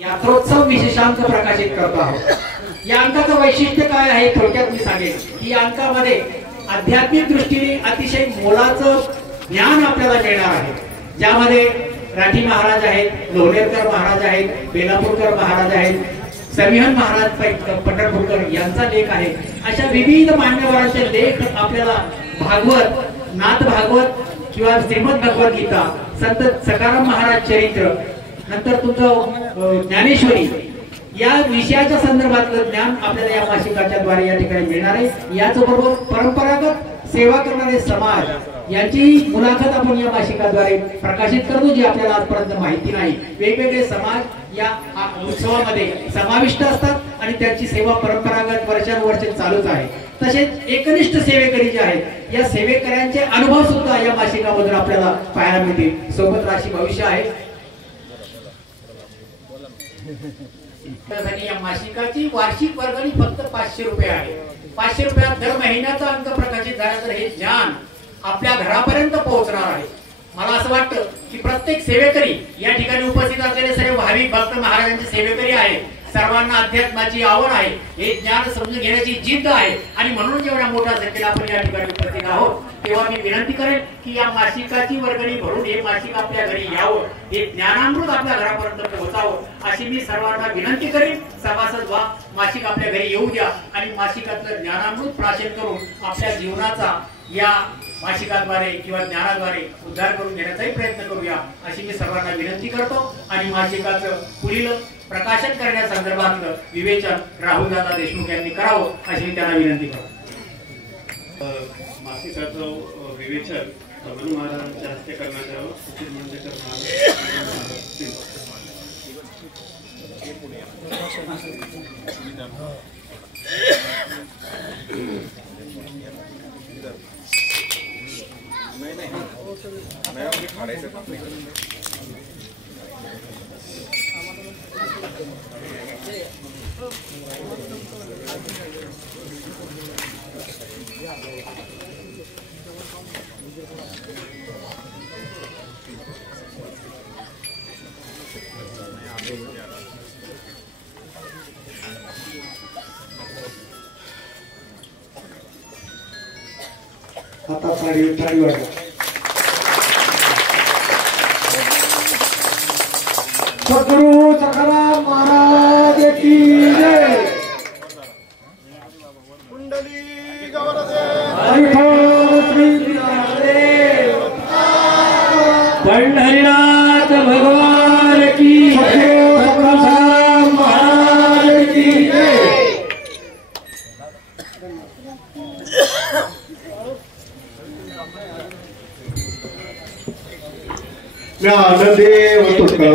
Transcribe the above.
यात्रोत्सव विशेषांक प्रकाशित करतो आहोत। या अंकाचं वैशिष्ट्य काय आहे थोडक्यात मी सांगेन की या अंकामध्ये आध्यात्मिक दृष्टीने अतिशय मोलाचं ज्ञान आपल्याला मिळणार आहे, ज्यामध्ये राठी महाराज आहेत, लोणेरकर महाराज आहेत, बेलापूरकर महाराज आहेत, समिहन महाराज पंढरपूरकर यांचा लेख आहे। अशा विविध मान्यवरांचे लेख आपल्याला भागवत, नाथ भागवत किंवा श्रीमद भगवद्गीता, संत सकाराम महाराज चरित्र, नंतर तुमचं ज्ञानेश्वरी या विषयाच्या संदर्भातलं ज्ञान आपल्याला या मासिकाच्या द्वारे या ठिकाणी मिळणार आहे। याचबरोबर परंपरागत सेवा करणारे समाज यांची मुलाखत आपण या मासिकाद्वारे प्रकाशित करतो, जी आपल्याला आजपर्यंत माहिती नाही। वेगवेगळे समाज या उत्सवामध्ये समाविष्ट असतात आणि त्यांची सेवा परंपरागत वर्षानुवर्ष चालूच आहे। तसेच एकनिष्ठ सेवेकरी जे आहेत या सेवेकऱ्यांचे अनुभव सुद्धा या मासिकामधून आपल्याला पाहायला मिळतील। सोबत राशी भविष्य आहे। या मासिकाची वार्षिक वर्गणी फक्त 500 रुपये आहे। 500 रुपयात दर महिन्याचा अंक प्रकाशित झाला तर हे ज्ञान आपल्या घरापर्यंत पोहोचणार आहे। मला असं वाटतं की प्रत्येक सेवेकरी या ठिकाणी उपस्थित असलेले सर्व भाविक भक्त महाराजांचे सेवेकरी आहेत, सर्वांना अध्यात्माची आवड आहे, हे ज्ञान समजून घेण्याची जिद्द आहे आणि म्हणून जेवढ्या मोठ्या संख्येने आपण या ठिकाणी उपस्थित आहोत तेव्हा मी विनंती करेन की या मासिकाची वर्गणी भरून हे मासिक आपल्या घरी यावं, हे ज्ञानामृत आपल्या घरापर्यंत पोहोचावं अशी मी सर्वांना विनंती करेन। सभासद व्हा, मासिक आपल्या घरी येऊ द्या आणि मासिकातलं ज्ञानामृत प्राशन करून आपल्या जीवनाचा या मासिकाद्वारे किंवा ज्ञानाद्वारे उद्धार करून घेण्याचाही प्रयत्न करूया अशी मी सर्वांना विनंती करतो। आणि मासिकाचं पुढील प्रकाशन करण्यासंदर्भातलं विवेचन राहुलदादा देशमुख यांनी करावं अशी मी त्यांना विनंती करतो। मासिकाचं विवेचन मनु महाराजांच्या हस्ते करण्यात यावं, सुचित मंडेकर महाराज। आता साडी वाजवा। सद्गुरु सकाराम महाराज की जय। कुंडली गवरदे पंढरीनाथ भगवान की जय। सकाराम महाराज की जय। ज्ञानदेव तुका